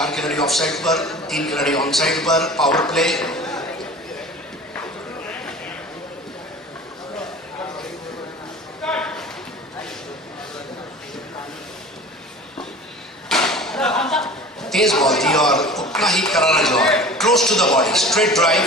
4 खिलाड़ी of side पर, 3 खिलाड़ी ऑन साइड पर, पावर प्ले। तेज बॉल थी और उतना ही करारा जवाब, close to the body, straight drive.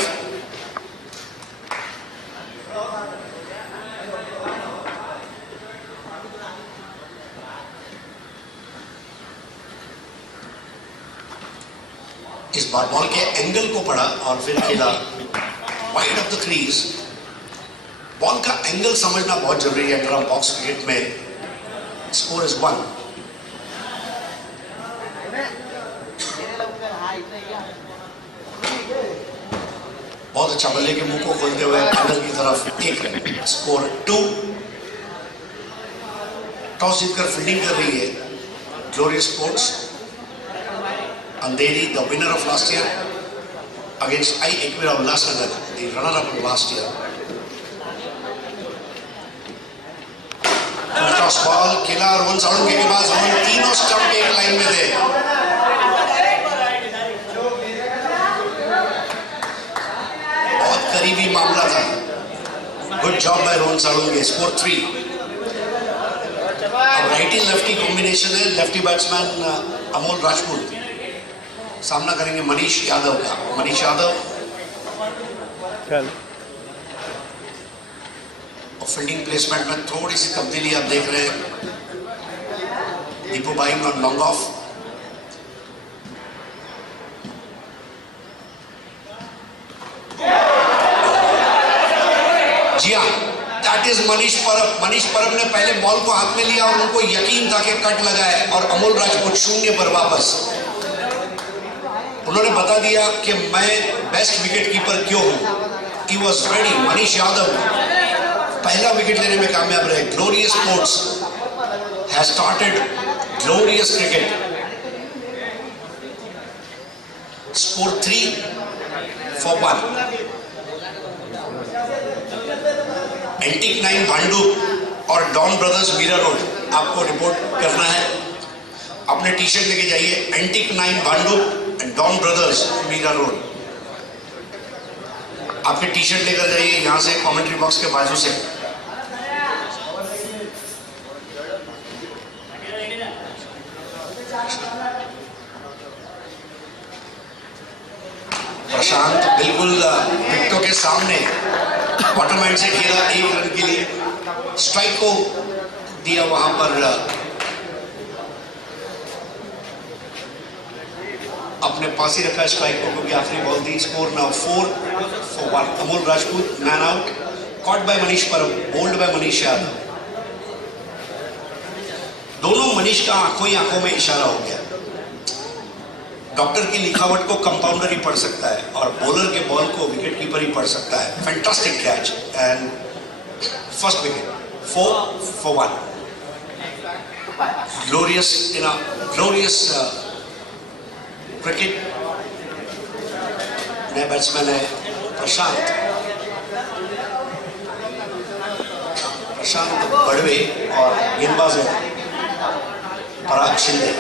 इस बार बॉल के एंगल को पढ़ा और फिर खेला wide off the crease. Ball का एंगल समझना बहुत जरूरी है ड्रॉप बॉक्स क्रिकेट में। Score is 1। बहुत अच्छा बल्ले के मुंह को खोलते हुए एंगल की तरफ 1 रन। स्कोर 2। टॉस जीतकर फील्डिंग कर रही है glorious sports. Andheri, the winner of last year, against Equira of Ulhasnagar, the runner-up of last year. Toss ball, खेला और 1 साउंड के बाद हम तीनों स्टंप एक लाइन में थे। बहुत करीबी मामला था। Good job by Rohan Salunke. Score 3। अब राइटी लेफ्टी कॉम्बिनेशन है। लेफ्टी बैट्समैन अमोल राजपूत सामना करेंगे मनीष यादव का। मनीष यादव और फील्डिंग प्लेसमेंट में थोड़ी सी तब्दीली आप देख रहे हैं। दीपू भाई ऑन लॉन्ग ऑफ। जी हाँ, दैट इज मनीष परब। मनीष परब ने पहले बॉल को हाथ में लिया और उनको यकीन था कि कट लगा है और अमोल राजपूत 0 पर वापस। उन्होंने बता दिया कि मैं बेस्ट विकेट कीपर क्यों हूं। He was ready। Manish Yadav पहला विकेट लेने में कामयाब रहे। Glorious sports has started glorious cricket। Score 3 for 1। Antique 9 Bhandup और डॉन ब्रदर्स मीरा रोड आपको रिपोर्ट करना है। अपने टी शर्ट लेके जाइए। Antique 9 Bhandup and Don Brothers Mira Road. आपके टी शर्ट लेकर जाइए यहां से कमेंट्री बॉक्स के बाजू से। प्रशांत बिल्कुल विकेटों के सामने बॉटम से खेला 1 रन के लिए। स्ट्राइक को दिया वहां पर अपने पास ही रखा स्ट्राइक को क्योंकि आखिरी बॉल थी। Score now 4 for 1। Amol Rajput man out. Caught by Manish Parab, bowled by Manish Yadav. दोनों मनीष का आंखों ही आंखों में इशारा हो गया। डॉक्टर की लिखावट को कंपाउंडर ही पढ़ सकता है और बॉलर के बॉल को विकेट कीपर ही पढ़ सकता है। Fantastic catch end first wicket. 4 for 1। Glorious cricket. नया बैट्समैन है प्रशांत बड़वे और गेंदबाज है पराग शिंदे।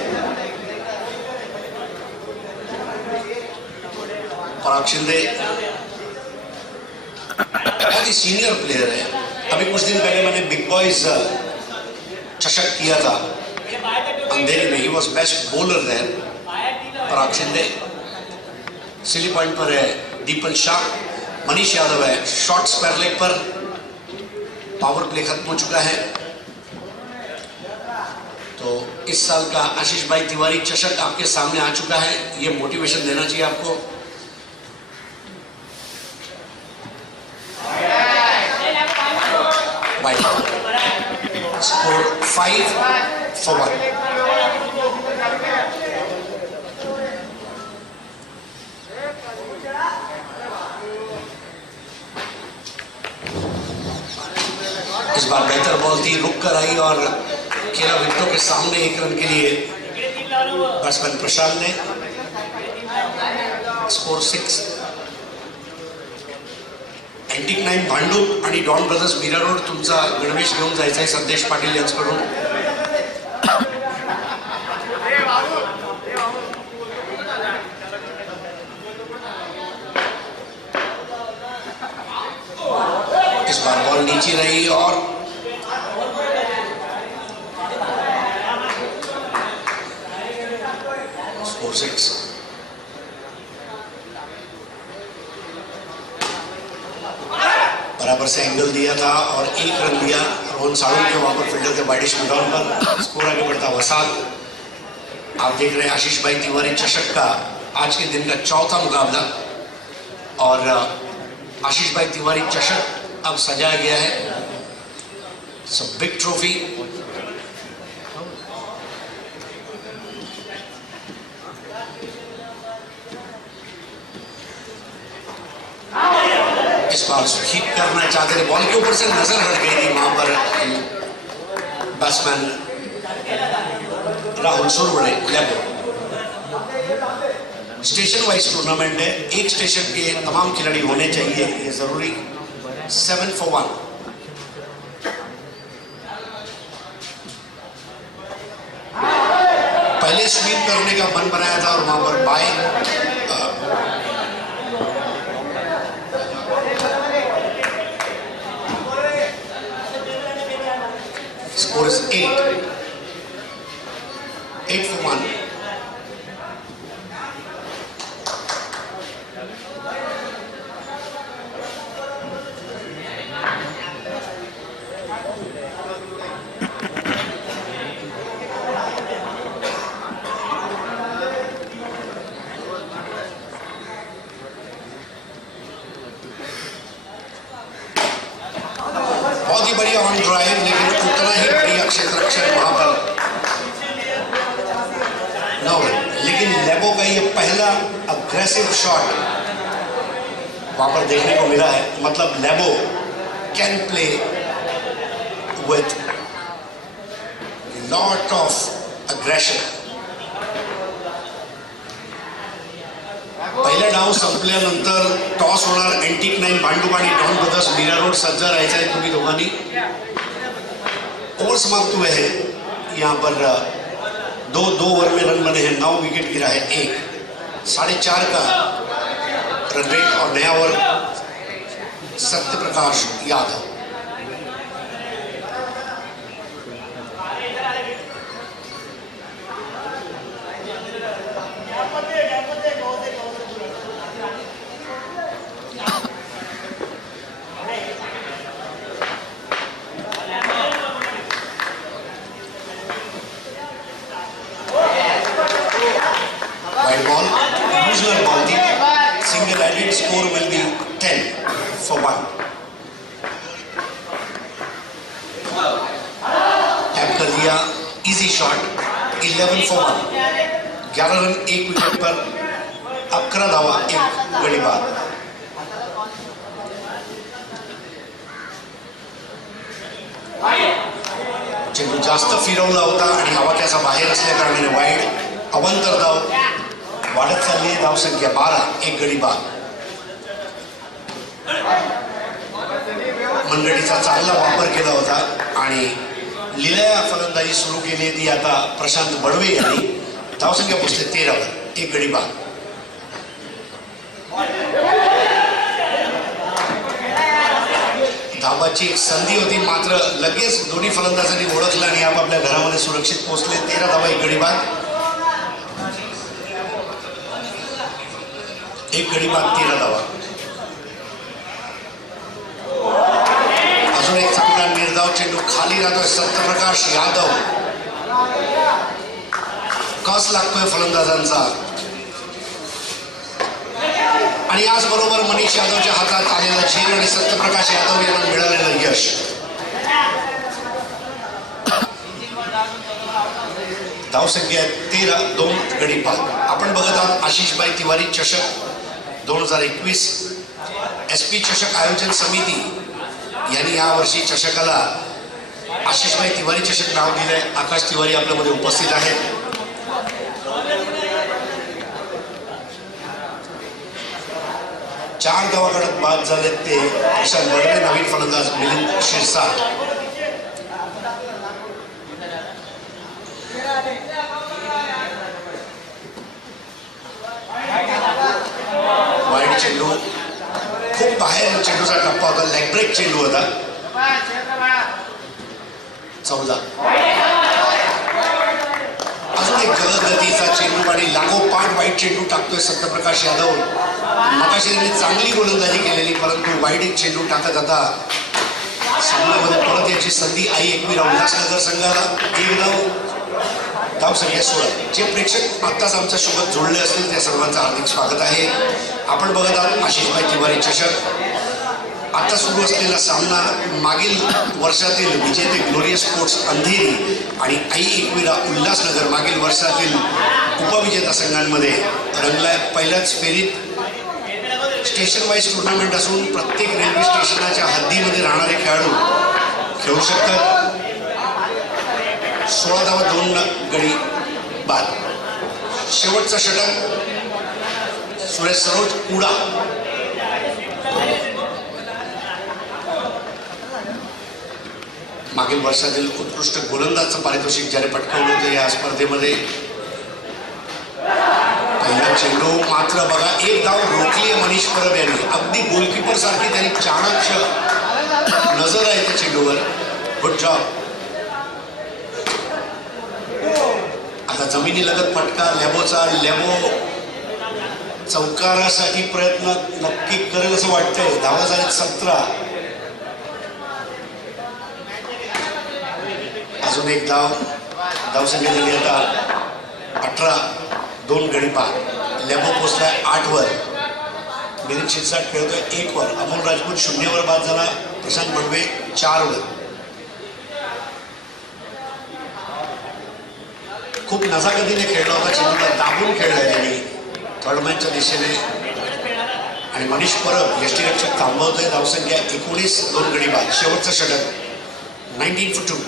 पराग शिंदे बहुत ही सीनियर प्लेयर है। अभी कुछ दिन पहले मैंने बिग बॉयज चषक किया था अंधेरी में। He was best bowler there. Parag Shinde silly point पर है। दीपन शाह। मनीष यादव है शॉर्ट स्क्वायर लेग पर। पावर प्ले खत्म हो चुका है तो इस साल का आशीष भाई तिवारी चषक आपके सामने आ चुका है। ये मोटिवेशन देना चाहिए आपको। Score 5 for 1। इस बार बेहतर बॉल थी, रुक कर आई और खेला विकेटों के सामने 1 रन के लिए बैट्समैन प्रशांत ने। स्कोर 6। एंटिक 9 भांडूप आणि डॉन ब्रदर्स मीरा रोड तुमचा गणवेश घेऊन जायचा आहे संदेश पाटील यांच्याकडून। बार बॉल नीचे रही और स्कोर 6। बराबर से एंगल दिया था और 1 रन दिया रोहन साळुंखे के वहां पर फील्डर के बाइडिश मिडॉन पर। स्कोर आगे बढ़ता हुआ 7। आप देख रहे हैं आशीष भाई तिवारी चषक का आज के दिन का चौथा मुकाबला और आशीष भाई तिवारी चषक अब सजाया गया है। So big trophy. इस बार स्वीप करना चाहते थे, बॉल के ऊपर से नजर हट गई थी वहां पर बैट्समैन राहुल सुरवड़े लेबो। स्टेशन वाइज टूर्नामेंट है, एक स्टेशन के तमाम खिलाड़ी होने चाहिए, ये जरूरी। 7 for 1। पहले स्वीप करने का मन बनाया था और वहां पर बाय score is 8 for 1। बहुत ही बढ़िया ऑन ड्राइव, लेकिन उतना ही बढ़िया क्षेत्र रक्षण वहां पर न हो। लेकिन लेबो का ये पहला अग्रेसिव शॉट वहां पर देखने को मिला है। मतलब लेबो can play with lot of aggression. पहिल्या डाव संपल्यानंतर टॉस होणार। एंटिक 9 भांडूप आणि डॉन ब्रदर्स मीरा रोड सज्जा राहायचा आहे तुम्ही दोघांनी। ओवर समाप्त हुए हैं यहाँ पर। 2 ओवर में रन बने हैं, 9 विकेट गिरा है 1। 4.5 का रन रेट और नया over Satyaprakash Yadav. White ball, usual ball थी, single-handed score will be 10 for 1। Tap कर दिया, easy shot, 11 for 1। 11 run 1 wicket पर, 11 धावा 1 गडी बाद। चेंडू जास्त फिरवला होता आणि हवा त्याचा बाहेर असल्या कारणाने वाईड। अवंतर धाव वाढत चालली आहे, धाव संख्या 12, 1 गडी बाद। मनगटीचा चांगला वापर केला होता आणि लिलया फलंदाजी सुरू केली ती आता प्रशांत बडवे यांनी। धाव संख्या पोहोचते 13 वर, 1 गडी बाद। धाबाची एक संधी होती, मात्र लगेच दोन्ही फलंदाजांनी ओळखलं आणि आपापल्या घरामध्ये सुरक्षित पोहोचले। 13 धावा 1 गडी बाद। 1 गडी बाद 13 धावा। अजून एक चांगला निर्धाव चेंडू खाली राहतोय सत्यप्रकाश यादव। कस लागतोय फलंदाजांचा आणि आज बरोबर मनीष यादवच्या हातात आलेला झेल आणि सत्यप्रकाश यादव यांना मिळालेलं यश। धाव संख्या 13, 2 गडी बाद। आपण बघत आहात आशीषभाई तिवारी चषक 2021। SP चषक आयोजन समिती यांनी या वर्षी चषकाला आशीषभाई तिवारी चषक नाव दिलंय। आकाश तिवारी आपल्यामध्ये उपस्थित आहेत। चार धावा कडक बाद झाले ते प्रशांत बडवे, नवीन फलंदाज मिलिंद शिरसाट। वाईड चेंडू, खूप बाहेर चेंडूचा टप्पा होता, लेग ब्रेक वाईट चेंडू होता. 14. अजून एक जलद गतीचा चेंडू आणि लागोपाठ वाईट चेंडू टाकतोय सत्यप्रकाश यादव. मगाशी त्यांनी चांगली गोलंदाजी केलेली, परंतु वाईट एक चेंडू टाकत आता सामन्यामध्ये परत याची संधी आई एकविरा उल्हासनगर संघाला. 1 धावसंख्या 16. जे प्रेक्षक आत्ताच आमच्या सोबत जोडले असतील त्या सर्वांचं हार्दिक स्वागत आहे. आपण बघत आहात आशिषभाई तिवारी चषक. आता सुरू असलेला सामना मागील वर्षातील विजेते ग्लोरियस स्पोर्ट्स अंधेरी आणि आई एकविरा उल्हासनगर मागील वर्षातील उपविजेता संघांमध्ये रंगलाय. पहिल्याच फेरीत स्टेशन वाईज टुर्नामेंट असून प्रत्येक रेल्वे स्टेशनाच्या हद्दीमध्ये राहणारे खेळाडू खेळू शकतात. 16 धावा 2 गडी बाद. शेवटचा षटक सुरेश सरोज उडा. मागील वर्षातील उत्कृष्ट गोलंदाजचं पारितोषिक ज्याने पटकावलं होतं या स्पर्धेमध्ये. पहिला चेंडू मात्र बघा 1 धाव रोखली आहे मनीष परब यांनी. अगदी गोलकीपर सारखी त्यांनी चाणक्ष नजर आहे त्या चेंडूवर. Good job. आता जमिनी लगत फटका लेबोचा. लेबो चौकारासाठी प्रयत्न नक्की करेल असं वाटतंय. धावा झालेत 17. अजून एक धावसंख्या झाली आता 18. 2 गडी बाद. लेबो पोचलाय 8 वर. मिलिंद शिरसाट खेळतोय 1 वर. अमोल राजपूत 0 वर बाद झाला. प्रशांत बडवे 4 वर. खूप नजाकतीने खेळला होता चेंडूला. दाबून खेळलाय त्यांनी थर्ड मॅनच्या दिशेने. आणि मनीष परब यष्टीरक्षक थांबवतोय. धावसंख्या 19. 2 गडी बाद. शेवटचं षटक 19 for 2.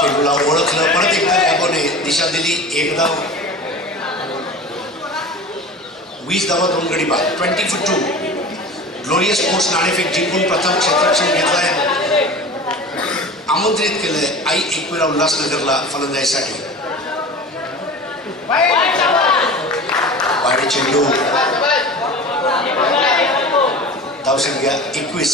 चेंडूला ओळखलं. परत एकदा लेबोने दिशा दिली. 1 धाव. 20 धावा 2 गडी बाद. 20 for 2. ग्लोरियस स्पोर्ट्स नाणेफेक जिंकून प्रथम क्षेत्ररक्षण घेतलाय. आमंत्रित केलंय आई एकविरा उल्हासनगरला फलंदाजीसाठी. वाडे चेंडू. धावसंख्या 21.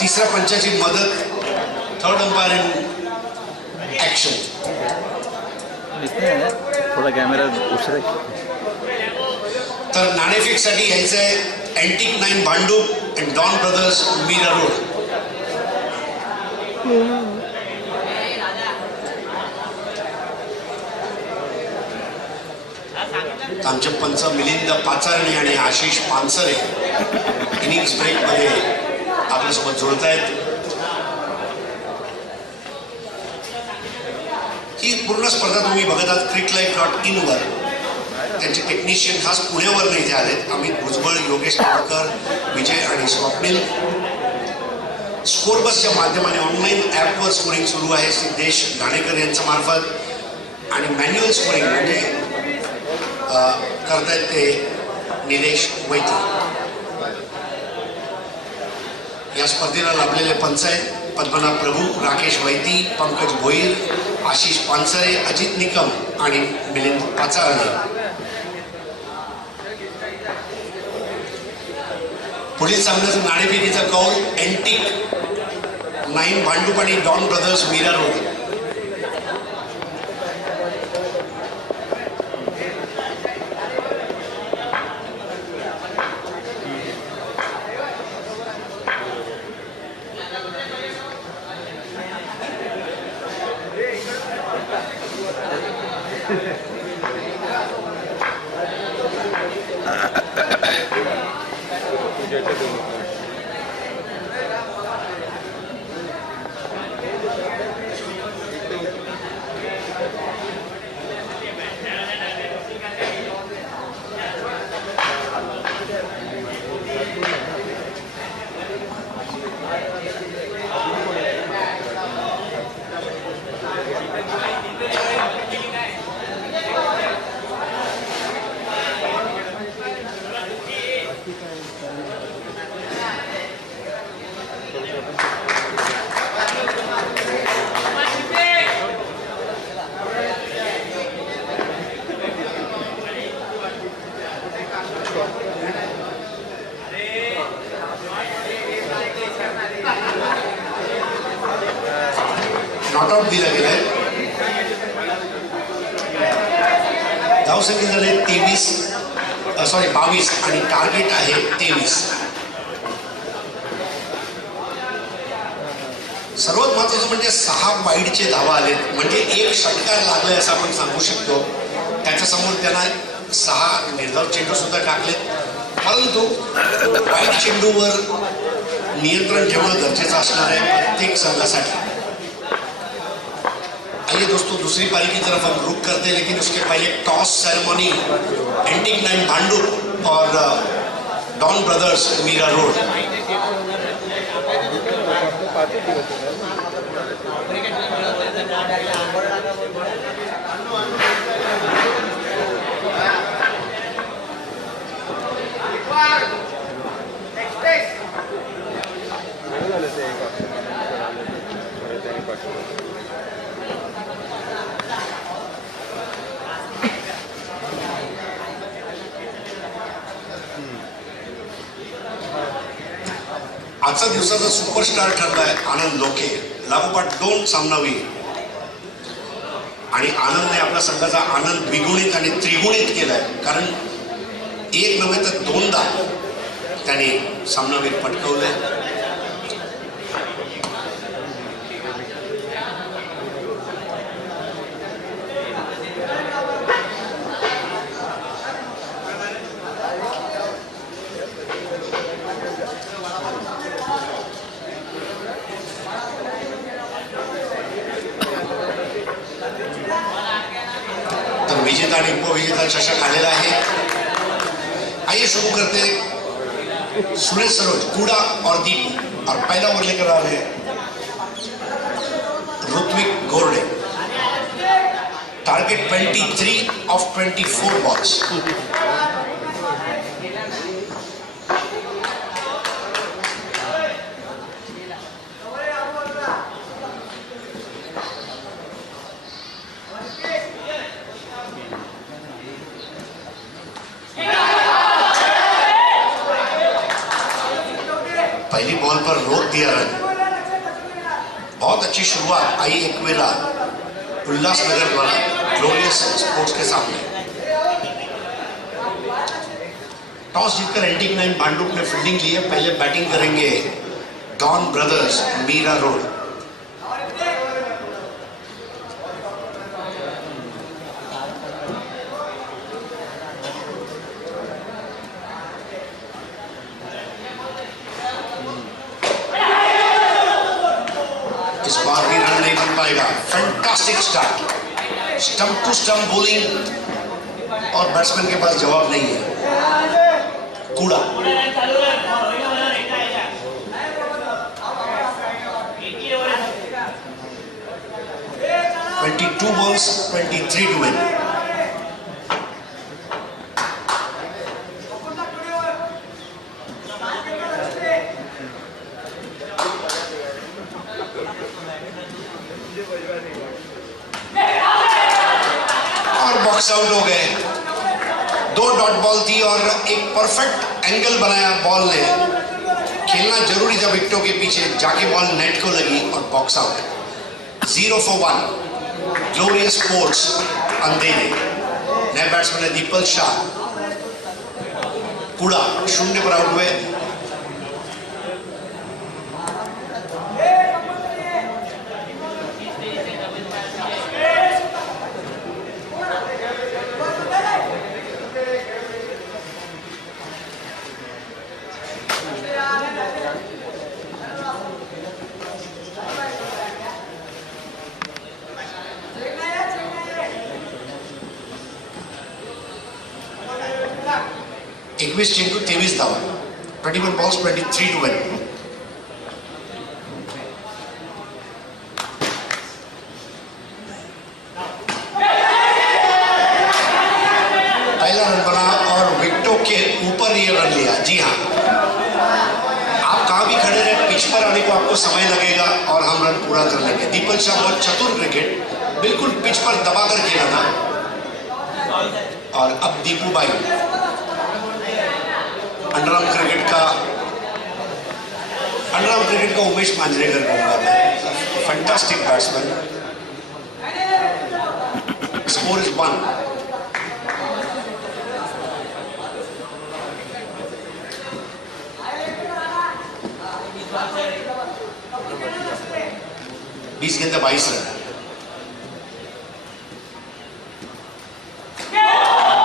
तिसऱ्या पंचाची मदत. Third umpire in action. थोडा कॅमेरा दुसरा. तर नाणेफेकसाठी यायचंय Antique 9 Bhandup and Don Brothers Mira Road. आमचे पंच मिलिंद पाचारणे आणि आशिष पानसरे इनिंग्स ब्रेकमध्ये आपल्यासोबत जोडतायत. ही पूर्ण स्पर्धा तुम्ही बघत आहात cricklife.in वर. त्यांचे टेक्निशियन खास पुण्यावर इथे आलेत. अमित भुजबळ, योगेश तावकर, विजय आणि स्वप्नील. स्कोर बसच्या माध्यमाने ऑनलाईन ॲपवर स्कोरिंग सुरू आहे सिद्धेश घाणेकर यांच्या मार्फत. आणि मॅन्युअल स्कोरिंग म्हणजे करतायत ते निलेश वैती. या स्पर्धेला लाभलेले पंच आहेत पद्मनाभ प्रभू, राकेश वैती, पंकज भोईर, आशिष पानसरे, अजित निकम आणि मिलिंद पाचारणे. पुढील सामन्याचं नाणेफेकीचा कौल अँटिक 9 भांडूप आणि डॉन ब्रदर्स मीरा रोड. धावसंख्या झाले 22 आणि टार्गेट आहे 23. सर्वात महत्वाचं म्हणजे 6 वाईडचे धावा आलेत, म्हणजे एक षटकार लागलाय असं आपण सांगू शकतो. त्याच्यासमोर त्यांना 6 निर्धाव चेंडू सुद्धा टाकलेत, परंतु वाईड चेंडूवर नियंत्रण ठेवणं गरजेचं असणार आहे प्रत्येक संघासाठी. आइए दोस्तों, दूसरी पारी की तरफ हम रुख करते हैं, लेकिन उसके पहले टॉस सेरेमनी एंटिक 9 भांडुप और डॉन ब्रदर्स मीरा रोड. आजचा दिवसाचा सुपरस्टार ठरलाय आनंद लोके. लागोपाठ 2 सामनावीर आणि आनंदने आपल्या संघाचा आनंद द्विगुणित आणि त्रिगुणित केलाय, कारण एक नव्हे तर 2दा त्याने सामनावीर पटकवले. विजेता आणि उपविजेता चषक आलेला आहे. आइए शुरू करते हैं. सुरेश सरोज, कूड़ा और दीपू, और पहला ओवर लेकर आ रहे हैं Ritvik Gorde. Target 23 of 24 balls. पहली बॉल पर रोक दिया रन. बहुत अच्छी शुरुआत आई एकवेला उल्लासनगर द्वारा ग्लोरियस स्पोर्ट्स के सामने. टॉस जीतकर एंटिक 9 भांडुप ने फील्डिंग ली है. पहले बैटिंग करेंगे डॉन ब्रदर्स मीरा रोड. इस बार भी रन नहीं बन पाएगा. Fantastic start, stump to stump bowling, और बैट्समैन के पास जवाब नहीं है. कूड़ा 22 balls, 23 to win. और बॉक्स आउट हो गए. 2 डॉट बॉल थी और एक परफेक्ट एंगल बनाया बॉल ने. खेलना जरूरी था विकेटों के पीछे, जाके बॉल नेट को लगी और box out. 0 for 1. Glorious sports अंधेरे. नए बैट्समैन है दीपल शाह. कूड़ा 0 पर आउट हुए. एकवीस चेंडू 23 धावा. 21 balls, 23 to win. पहला रन बना और विकेटों के ऊपर ये रन लिया. जी हाँ, आप कहाँ भी खड़े रहे, पिच पर आने को आपको समय लगेगा और हम रन पूरा कर लेंगे. दीपल शाह बहुत चतुर क्रिकेट, बिल्कुल पिच पर दबाकर खेला था. और अब दीपू भाई अंडरआर्म क्रिकेट का उमेश मांजरेकर कहूंगा मैं. Fantastic batsman. Score is 1. गेंद 22 रन।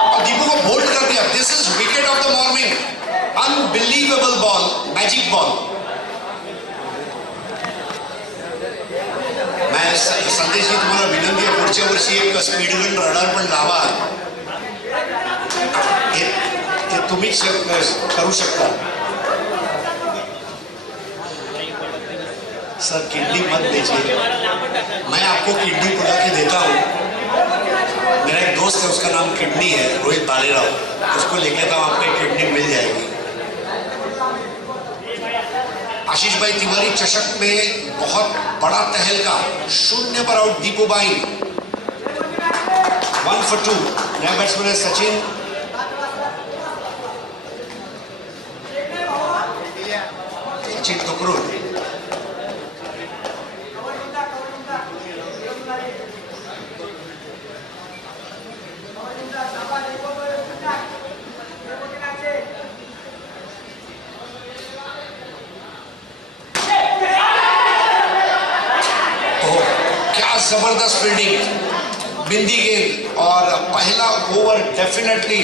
और दीपू को बोल्ड कर दिया। This is wicket of the morning, unbelievable ball, magic ball. मैं संदेश जी तुम्हाला विनंती आहे, पुढच्या वर्षी एक स्पीड गन रडार पण लावा, हे तुम्हीच करू शकता। सर किडनी मत दीजिए, मैं आपको किडनी पुला के देता हूँ। मेरा एक दोस्त है, उसका नाम किडनी है, रोहित बालेराव, उसको लेके आता हूँ, आपको किडनी मिल जाएगी। आशीष भाई तिवारी चषक में बहुत बड़ा तहलका, 0 पर आउट दीपू बाई, 1 for 2। नया बैट्समैन है सचिन, सचिन टुकरू। जबरदस्त फील्डिंग, बिंदी गेंद, और पहला ओवर डेफिनेटली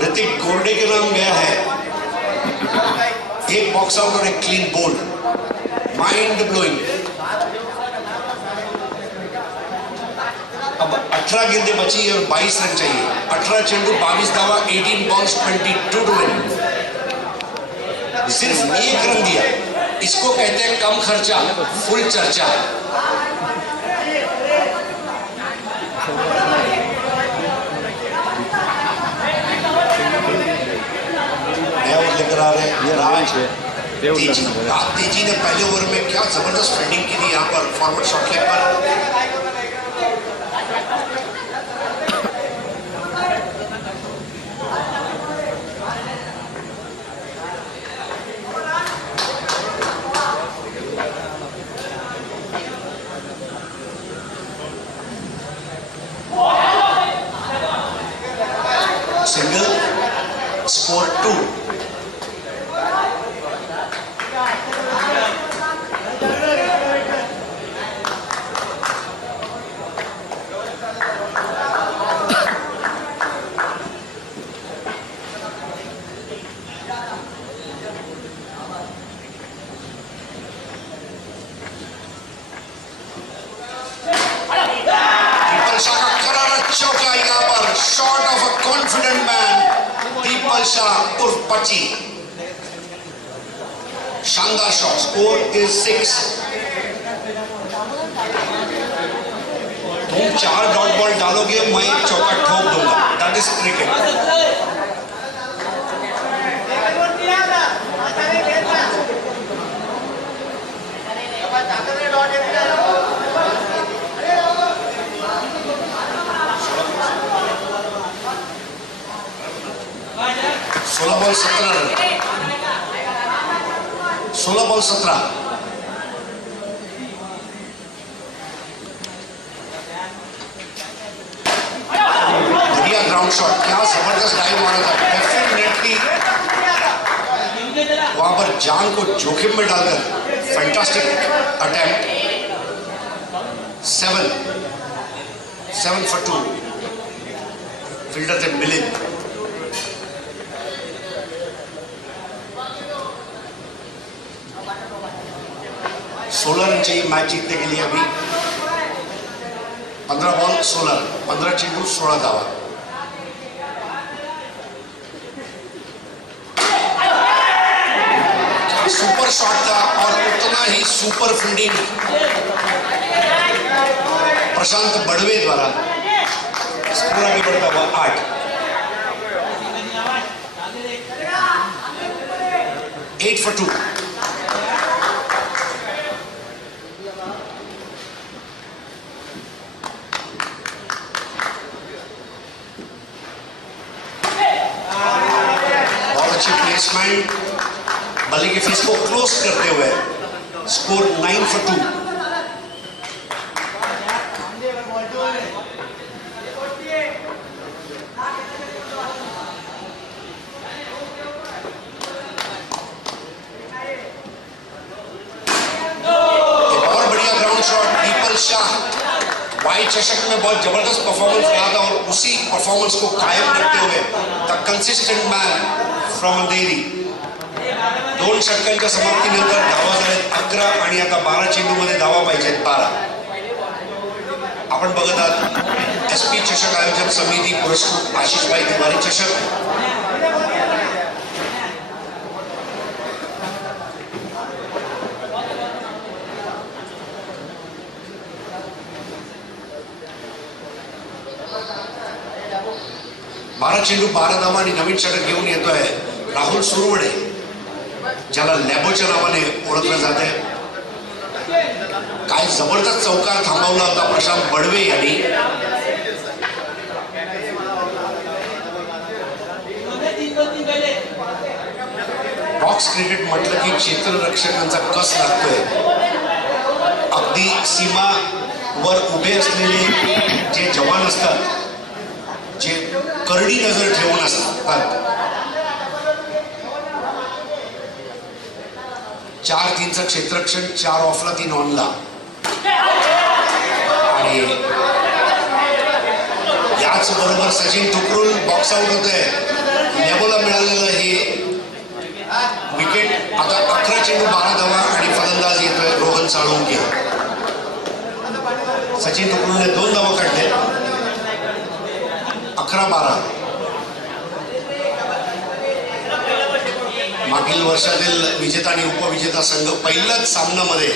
ऋतिक गोरडे के नाम गया है। एक बॉक्स आउट और एक क्लीन बोल्ड, माइंड ब्लोइंग। अब 18 गेंदें बची और 22 रन चाहिए। 18 चेंडू, 22 धावा, 18 बॉल्स, 22 टू विन। सिर्फ 1 रन दिया, इसको कहते हैं कम खर्चा फुल चर्चा। लेकर आ रहे हैं राज तेजी। राज तेजी ने पहले ओवर में क्या जबरदस्त फील्डिंग की थी, यहाँ पर फॉरवर्ड शॉट लेग पर। Single, score 2। चौका यहाँ पर, shot of a confident man, Deepal Shah उर्फ पची। शानदार शॉट, स्कोर इज 6। तुम 4 डॉट बॉल डालोगे, मैं एक चौका ठोक दूंगा। That is cricket. 16 ball 17 run, 16 ball 17। बढ़िया ग्राउंड शॉट, क्या जबरदस्त डाइव मारा था। डेफिनेटली वहां पर जान को जोखिम में डालकर फैंटास्टिक अटेम्प्ट। 7 for 2। फील्डर थे मिलिंद। सोलह रन चाहिए मैच जीतने के लिए। अभी 15 बॉल 16 रन, 15 चेंडू 16 धावा। सुपर शॉट था और उतना ही सुपर फील्डिंग प्रशांत बड़वे द्वारा। स्कोर आगे बढ़ता हुआ 8। 8 for 2। अच्छी प्लेसमेंट, बल्ले की फेस को क्लोज करते हुए स्कोर 9 for 2। एक और बढ़िया ग्राउंड शॉट बादल शाह वाई चषक में बहुत जबरदस्त परफॉर्मेंस रहा था और उसी परफॉर्मेंस को कायम रखते हुए the consistent man from Andheri 2 षटकांच्या समाप्तीनंतर धावा झाल्यात 11 आणि आता 12 चेंडूमध्ये धावा पाहिजेत 12. आपण बघत आहात SP चषक आयोजन समिती पुरस्कृत आशिषभाई तिवारी चषक. बारा चेंडू 12 धावा आणि नवीन षटक घेऊन येतोय राहुल सुरवडे, ज्याला लॅबोच्या नावाने ओळखलं जात आहे. काय जबरदस्त चौकार थांबवला होता प्रशांत बडवे यांनी. बॉक्स क्रिकेट म्हटलं की क्षेत्ररक्षकांचा कस लागतोय. अगदी सीमावर उभे असलेले जे जवान असतात, जे करडी नजर ठेवून असतात, 4-3चं क्षेत्ररक्षण, 4 ऑफला 3 ऑनला. आणि याच बरोबर सचिन ठुकरुल बॉक्स आउट होतोय. लेबोला मिळालेलं हे विकेट. आता 11 चेंडू 12 धावा आणि फलंदाज येतोय रोहन साळुंके. सचिन ठुकरुलने 2 धावा काढले. 11-12. मागील वर्षातील विजेता आणि उपविजेता संघ पहिल्याच सामन्यामध्ये,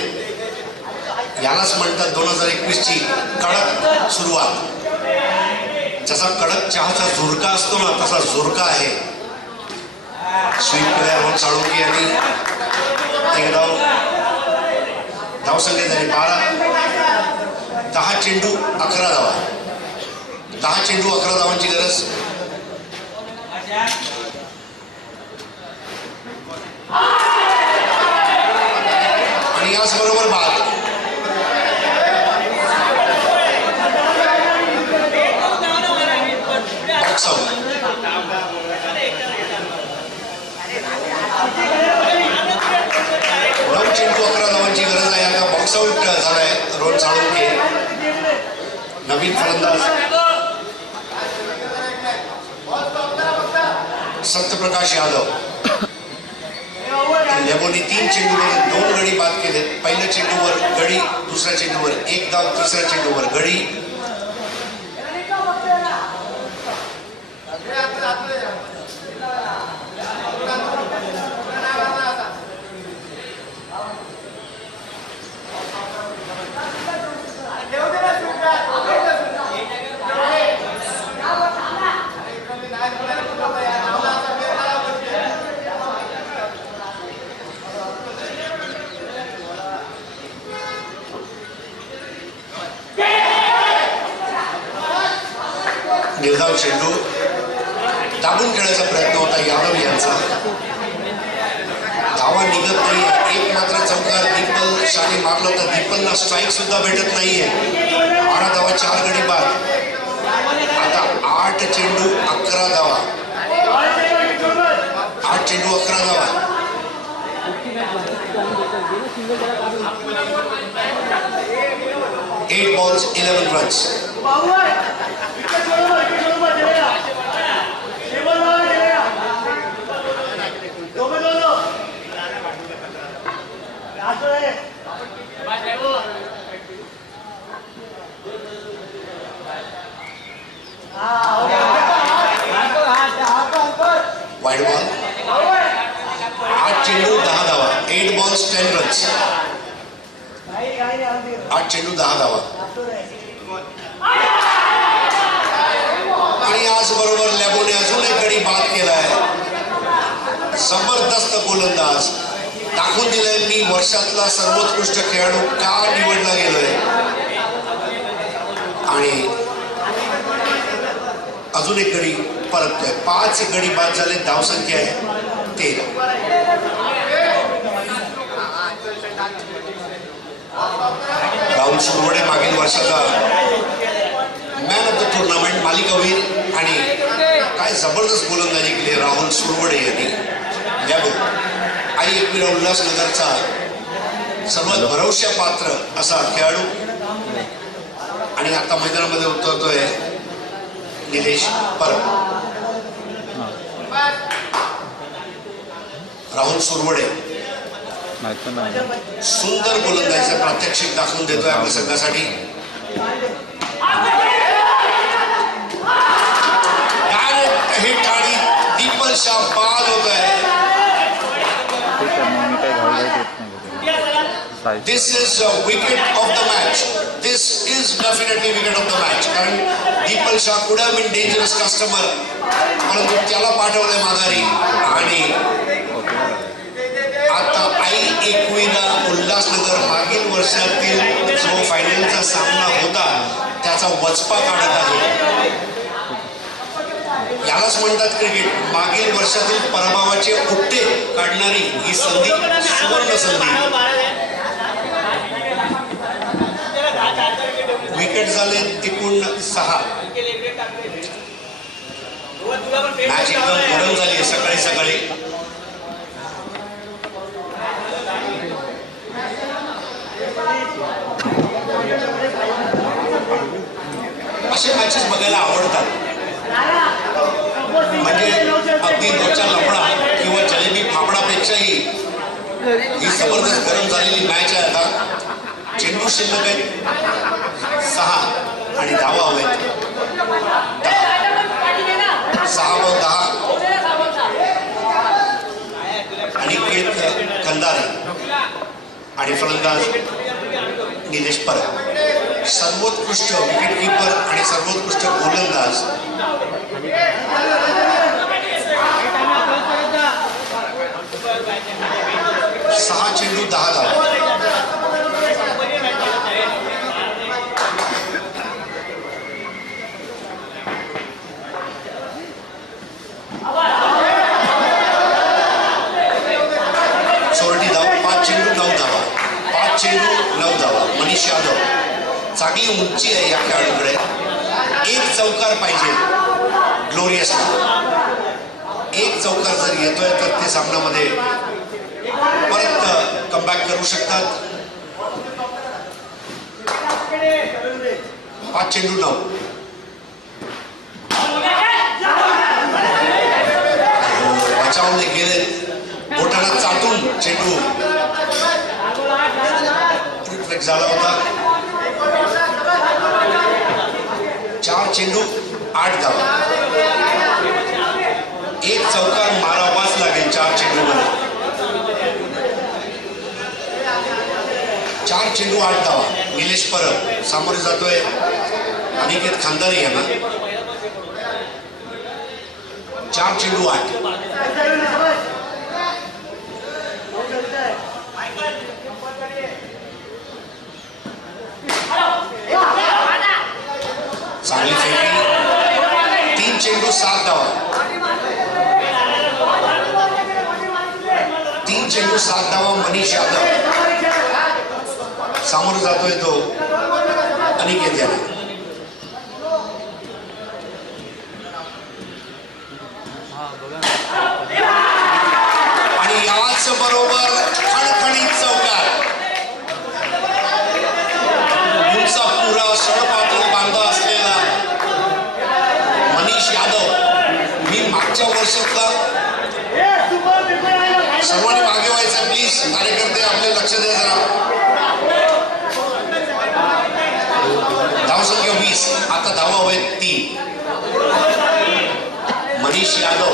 यालाच म्हणतात 2021ची कडक सुरुवात. जसा कडक चहाचा झुरका असतो ना, तसा झुरका आहे. स्वीप प्लेयर रोहन साळुंके यांनी 1 धाव. धावसंख्या झाली 12. 10 चेंडू 11 धावा. 10 चेंडू 11 धावांची गरज. आणि याचबरोबर बाद. Box out. 9 चेंडू 11 धावांची गरज आहे. आता बॉक्स आउट झालाय रोहन साळुंके. नवीन फलंदाज सत्यप्रकाश यादव. लेबोनी 3 चेंडूमध्ये 2 गडी बाद केले. पहिल्या चेंडूवर गडी, दुसऱ्या चेंडूवर 1 धाव, तिसऱ्या चेंडूवर गडी. निर्धाव चेंडू. दाबून खेळायचा प्रयत्न होता यादव यांचा. धावा निघत नाहीये. एक मात्र चौकार दीपल शाने मारला होता. दीपलला स्ट्राईक सुद्धा भेटत नाहीये. 12 धावा 4 गडी बाद. आता 8 चेंडू 11 धावा. 8 चेंडू 11 धावा. 8 balls 11 runs. Wide ball. 8 चेंडू 10 धावा. 8 balls 10 runs. 8 चेंडू 10 धावा. आणि आज बरोबर लॅबोने अजून एक गडी बाद केलाय. जबरदस्त गोलंदाज. दाखवून दिलंय मी वर्षातला सर्वोत्कृष्ट खेळाडू का निवडला गेलोय. आणि अजून एक गडी परततोय. 5 गडी बाद झाले. धावसंख्या आहे 13. राहुल सुरवडे मागील वर्षाचा मॅन ऑफ द टुर्नामेंट, मालिकावीर. आणि काय जबरदस्त गोलंदाजी केली राहुल सुरवडे यांनी. लॅबो आई एकविरा उल्हासनगरचा सर्वात भरवशा पात्र असा खेळाडू. आणि आता मैदानामध्ये उतरतोय निलेश परब. राहुल सुरवडे माहित पण नाही. सुंदर गोलंदाजीचं प्रात्यक्षिक दाखवून देतोय आपल्या संघासाठी. डायरेक्ट हिट आणि दीपल शाह बाद होत आहे. ठीक आहे, मग मी काही घाई देत नाही. This is a wicket of the match. This is definitely wicket of the match. कारण the people Shah could have been dangerous customer, परंतु त्याला पाठवलंय माघारी. आणि आता आई एकविरा उल्हासनगर मागील वर्षातील जो फायनलचा सामना होता त्याचा वचपा काढत आहे. यालाच म्हणतात क्रिकेट. मागील वर्षातील पराभवाचे उपटे काढणारी ही संधी, सुवर्ण संधी. विकेट झाले एकूण 6. मॅच एकदम गरम झाली आहे सकाळी सकाळी. असे मॅचेस बघायला आवडतात. म्हणजे अगदी दोनच्या लफडा किंवा जलेबी फाफडापेक्षाही ही जबरदस्त गरम झालेली मॅच आहे. आता चेंडू शिल्लक आहेत 6 आणि धावा हवेत 6 बॉल 10. आणि कंदारे आणि फलंदाज निलेश परब. सर्वोत्कृष्ट विकेट कीपर आणि सर्वोत्कृष्ट गोलंदाज सहा चेंडू 10 धावा. सोरटी धाव 5 चेंडू 9 धावा. 5 चेंडू 9 धावा. मनीष यादव. चांगली उंची आहे या खेळाडूकडे. एक चौकार पाहिजे ग्लोरियसला. एक चौकार जर येतोय तर ते सामन्यामध्ये परत कमबॅक करू शकतात. 5 चेंडू 9. बचावले गेले. बोटाला चाटून चेंडू रिफ्लेक्ट झाला होता. 4 चेंडू 8 धावा. एक चौकार मारावाच लागेल 4 चेंडू मध्ये. 4 चेंडू 8 धावा. निलेश परब सामोरे जातोय अनिकेत खानदारी यांना. 4 चेंडू 8. चांगली फेकी. 3 चेंडू 7 धावा. 3 चेंडू 7 धावा. मनीष यादव सामोर जातोय तो अनिकेत याला. आणि याच बरोबर खणखणीत चौकार. उंचा पुरा सडपातळ बांधा असलेला मनीष यादव. मी मागच्या वर्षातला सर्वांनी मागे व्हायचं प्लीज. कार्यकर्ते आपले लक्ष द्या जरा. धावसंख्या 20. आता धावा हवेत 3. मनीष यादव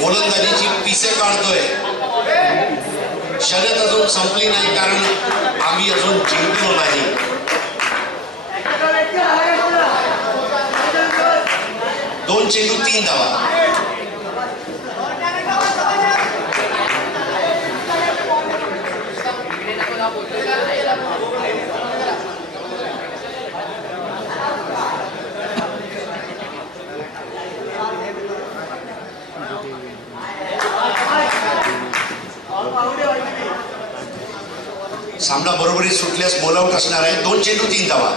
गोलंदाजीची पिसे काढतोय. शर्यत अजून संपली नाही कारण आम्ही अजून जिंकलो नाही. दोन चेंडू 3 धावा. सामना बरोबरी सुटल्यास बोलावट असणार आहे. 2 चेंडू 3 धावा.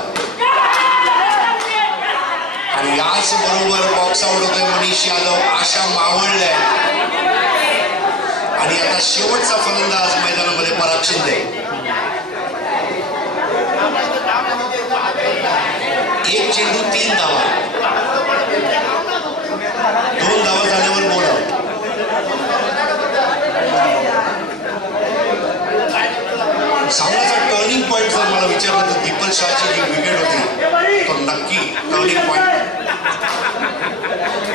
आणि याच बरोबर बॉक्स आउट होतोय मनीष यादव. आशा मावळल्या. आणि आता शेवटचा फलंदाज मैदानामध्ये पराग शिंदे. एक चेंडू 3 धावा. 2 धावा झाल्यावर बोलावं. सामन्याचा टर्निंग पॉइंट जर मला विचारलं तर दीपक शहाची जी विकेट होती तो नक्की टर्निंग पॉइंट.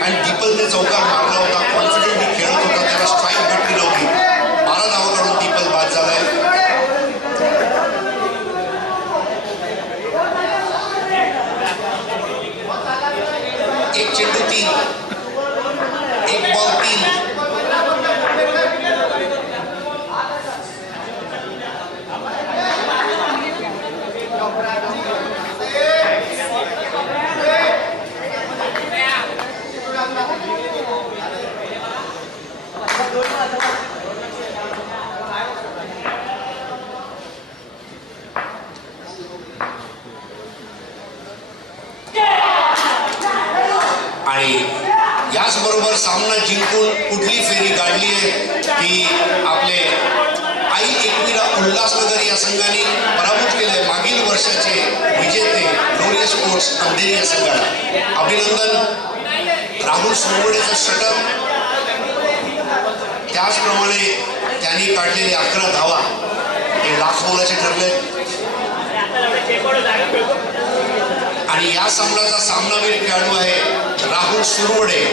आणि दीपलने चौकार मारला होता, कॉन्फिडेंटली खेळत होता, त्याला स्ट्राईक भेटली नव्हती. 12 धावा काढून दीपल बाद झालाय. एक चेंडू 3, एक बॉल 3. आणि याचबरोबर सामना जिंकून कुठली फेरी काढली आहे ती आपले आई एकविरा उल्हासनगर या संघाने पराभूत केले. मागील वर्षाचे विजेते ग्लोरियस स्पोर्ट्स अंधेरी या संघाला अभिनंदन. राहुल सोनवडेचा षटक, त्याचप्रमाणे त्यांनी काढलेले 11 धावा हे लाख मोलाचे ठरले. आणि या सामन्याचा सामनावीर खेळाडू आहे राहुल सुरवडे.